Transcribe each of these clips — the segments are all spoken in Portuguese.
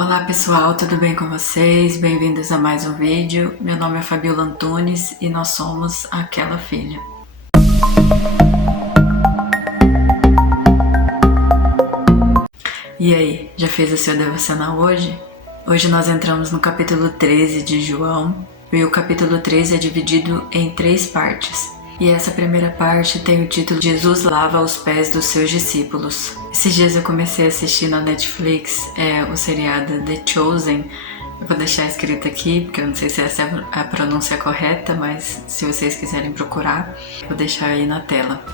Olá pessoal, tudo bem com vocês? Bem-vindos a mais um vídeo. Meu nome é Fabiola Antunes e nós somos Aquela Filha. E aí, já fez o seu devocional hoje? Hoje nós entramos no capítulo 13 de João e o capítulo 13 é dividido em 3 partes. E essa primeira parte tem o título Jesus lava os pés dos seus discípulos. Esses dias eu comecei a assistir na Netflix o seriado The Chosen. Eu vou deixar escrito aqui, porque eu não sei se essa é a pronúncia correta, mas se vocês quiserem procurar, vou deixar aí na tela.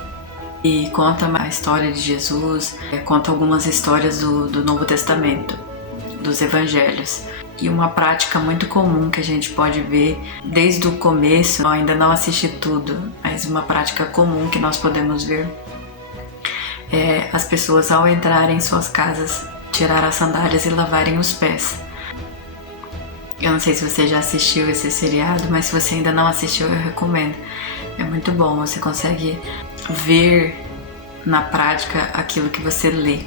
E conta a história de Jesus, conta algumas histórias do Novo Testamento, dos Evangelhos. E uma prática muito comum que a gente pode ver desde o começo, eu ainda não assisti tudo, mas uma prática comum que nós podemos ver é as pessoas ao entrarem em suas casas, tirar as sandálias e lavarem os pés. Eu não sei se você já assistiu esse seriado, mas se você ainda não assistiu, eu recomendo. É muito bom, você consegue ver na prática aquilo que você lê.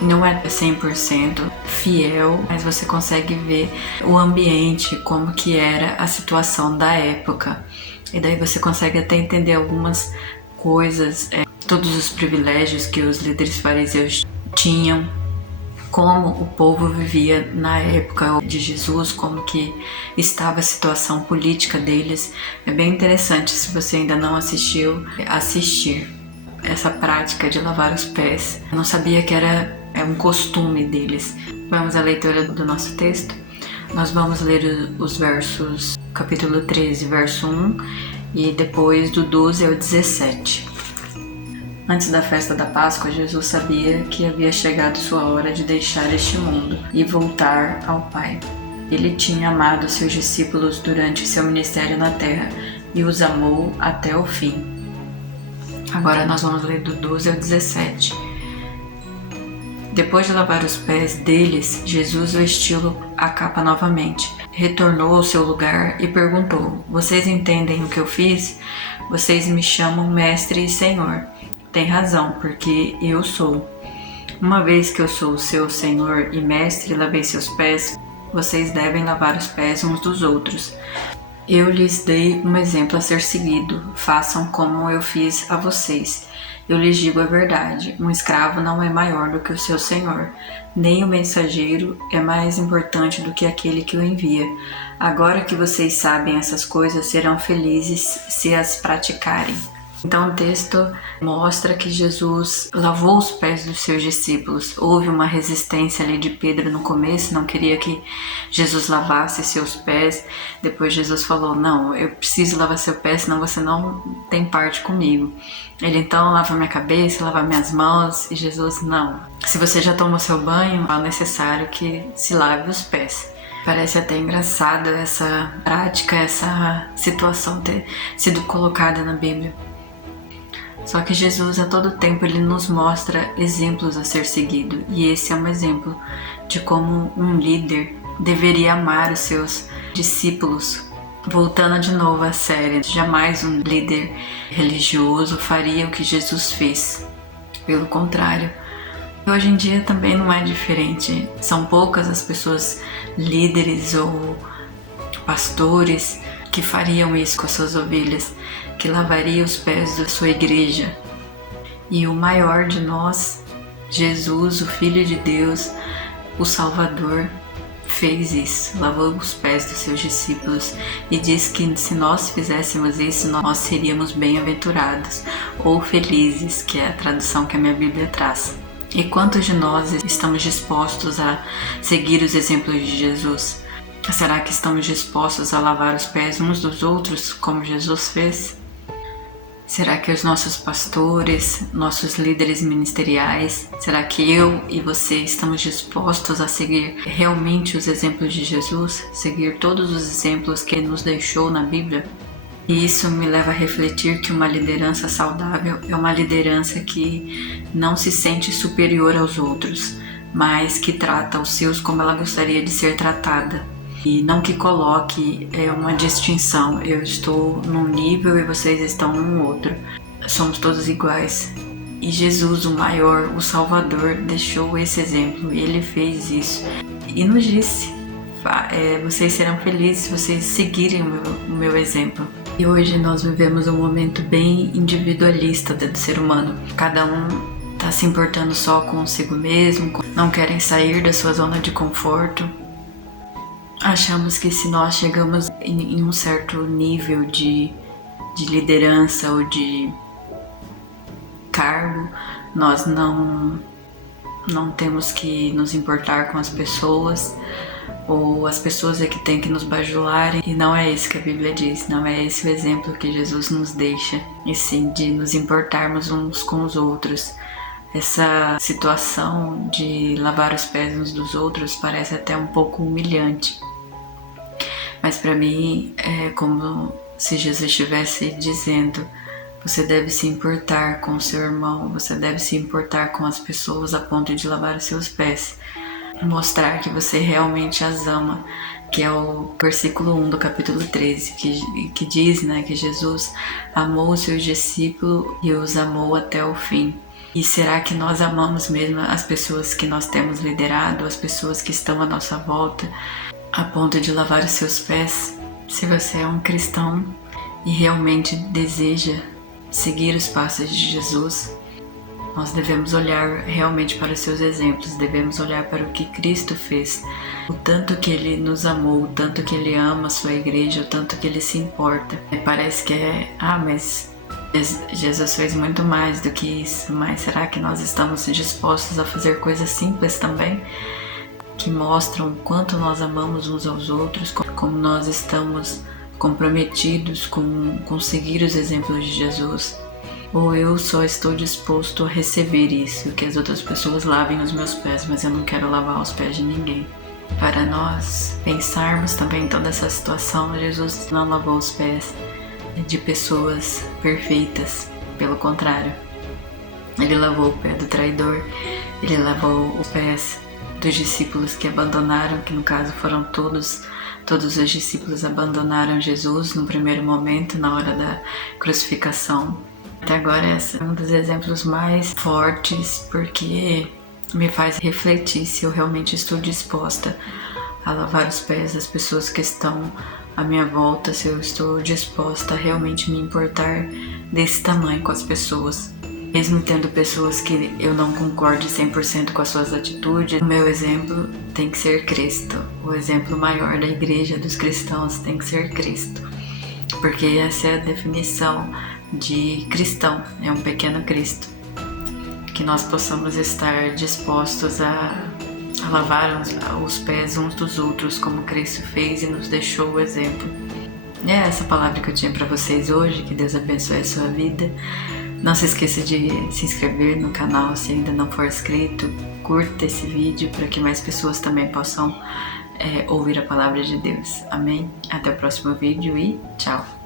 Não é 100% fiel, mas você consegue ver o ambiente, como que era a situação da época. E daí você consegue até entender algumas coisas, todos os privilégios que os líderes fariseus tinham, como o povo vivia na época de Jesus, como que estava a situação política deles. É bem interessante, se você ainda não assistiu, assistir essa prática de lavar os pés. Eu não sabia que era um costume deles. Vamos à leitura do nosso texto. Nós vamos ler os versos, capítulo 13, verso 1 e depois do 12 ao 17. Antes da festa da Páscoa, Jesus sabia que havia chegado sua hora de deixar este mundo e voltar ao Pai. Ele tinha amado seus discípulos durante seu ministério na terra e os amou até o fim. Agora nós vamos ler do 12 ao 17. Depois de lavar os pés deles, Jesus vestiu a capa novamente, retornou ao seu lugar e perguntou: Vocês entendem o que eu fiz? Vocês me chamam Mestre e Senhor. Tem razão, porque eu sou. Uma vez que eu sou o seu Senhor e Mestre e lavei seus pés, vocês devem lavar os pés uns dos outros. Eu lhes dei um exemplo a ser seguido, façam como eu fiz a vocês. Eu lhes digo a verdade, um escravo não é maior do que o seu senhor, nem o mensageiro é mais importante do que aquele que o envia. Agora que vocês sabem essas coisas, serão felizes se as praticarem. Então o texto mostra que Jesus lavou os pés dos seus discípulos. Houve uma resistência ali de Pedro no começo, não queria que Jesus lavasse seus pés. Depois Jesus falou: não, eu preciso lavar seu pé, senão você não tem parte comigo. Ele então lava minha cabeça, lava minhas mãos, e Jesus: não, se você já tomou seu banho, é necessário que se lave os pés. Parece até engraçado essa prática, essa situação ter sido colocada na Bíblia. Só que Jesus, a todo tempo, ele nos mostra exemplos a ser seguido. E esse é um exemplo de como um líder deveria amar os seus discípulos. Voltando de novo à série, jamais um líder religioso faria o que Jesus fez. Pelo contrário. Hoje em dia também não é diferente. São poucas as pessoas, líderes ou pastores, que fariam isso com as suas ovelhas, que lavaria os pés da sua igreja. E o maior de nós, Jesus, o Filho de Deus, o Salvador, fez isso, lavou os pés dos seus discípulos e diz que se nós fizéssemos isso, nós seríamos bem-aventurados ou felizes, que é a tradução que a minha Bíblia traz. E quantos de nós estamos dispostos a seguir os exemplos de Jesus? Será que estamos dispostos a lavar os pés uns dos outros, como Jesus fez? Será que os nossos pastores, nossos líderes ministeriais, será que eu e você estamos dispostos a seguir realmente os exemplos de Jesus? Seguir todos os exemplos que ele nos deixou na Bíblia? E isso me leva a refletir que uma liderança saudável é uma liderança que não se sente superior aos outros, mas que trata os seus como ela gostaria de ser tratada. E não que coloque uma distinção, eu estou num nível e vocês estão num outro. Somos todos iguais. E Jesus, o maior, o Salvador, deixou esse exemplo, ele fez isso. e nos disse: vocês serão felizes se vocês seguirem o meu exemplo. E hoje nós vivemos um momento bem individualista do ser humano. Cada um está se importando só consigo mesmo, não querem sair da sua zona de conforto. Achamos que se nós chegamos em um certo nível de liderança ou de cargo, nós não temos que nos importar com as pessoas, ou as pessoas é que têm que nos bajular, e não é isso que a Bíblia diz, não é esse o exemplo que Jesus nos deixa, e sim de nos importarmos uns com os outros. Essa situação de lavar os pés uns dos outros parece até um pouco humilhante, mas para mim é como se Jesus estivesse dizendo: você deve se importar com o seu irmão, você deve se importar com as pessoas a ponto de lavar os seus pés. Mostrar que você realmente as ama, que é o versículo 1 do capítulo 13, que diz, né, que Jesus amou os seus discípulos e os amou até o fim. E será que nós amamos mesmo as pessoas que nós temos liderado, as pessoas que estão à nossa volta, a ponto de lavar os seus pés? Se você é um cristão e realmente deseja seguir os passos de Jesus, nós devemos olhar realmente para os seus exemplos, devemos olhar para o que Cristo fez, o tanto que Ele nos amou, o tanto que Ele ama a sua igreja, o tanto que Ele se importa. Parece que mas Jesus fez muito mais do que isso, mas será que nós estamos dispostos a fazer coisas simples também, que mostram o quanto nós amamos uns aos outros, como nós estamos comprometidos com seguir os exemplos de Jesus? Ou eu só estou disposto a receber isso, que as outras pessoas lavem os meus pés, mas eu não quero lavar os pés de ninguém? Para nós pensarmos também em toda essa situação, Jesus não lavou os pés de pessoas perfeitas, pelo contrário. Ele lavou o pé do traidor, ele lavou os pés dos discípulos que abandonaram, que no caso foram todos os discípulos abandonaram Jesus no primeiro momento, na hora da crucificação. Até agora esse é um dos exemplos mais fortes, porque me faz refletir se eu realmente estou disposta a lavar os pés das pessoas que estão à minha volta, se eu estou disposta a realmente me importar desse tamanho com as pessoas. Mesmo tendo pessoas que eu não concorde 100% com as suas atitudes, o meu exemplo tem que ser Cristo. O exemplo maior da igreja dos cristãos tem que ser Cristo. Porque essa é a definição de cristão, é um pequeno Cristo. Que nós possamos estar dispostos a lavar os pés uns dos outros, como Cristo fez e nos deixou o exemplo. É essa palavra que eu tinha para vocês hoje. Que Deus abençoe a sua vida. Não se esqueça de se inscrever no canal se ainda não for inscrito. Curta esse vídeo para que mais pessoas também possam ouvir a palavra de Deus. Amém? Até o próximo vídeo e tchau!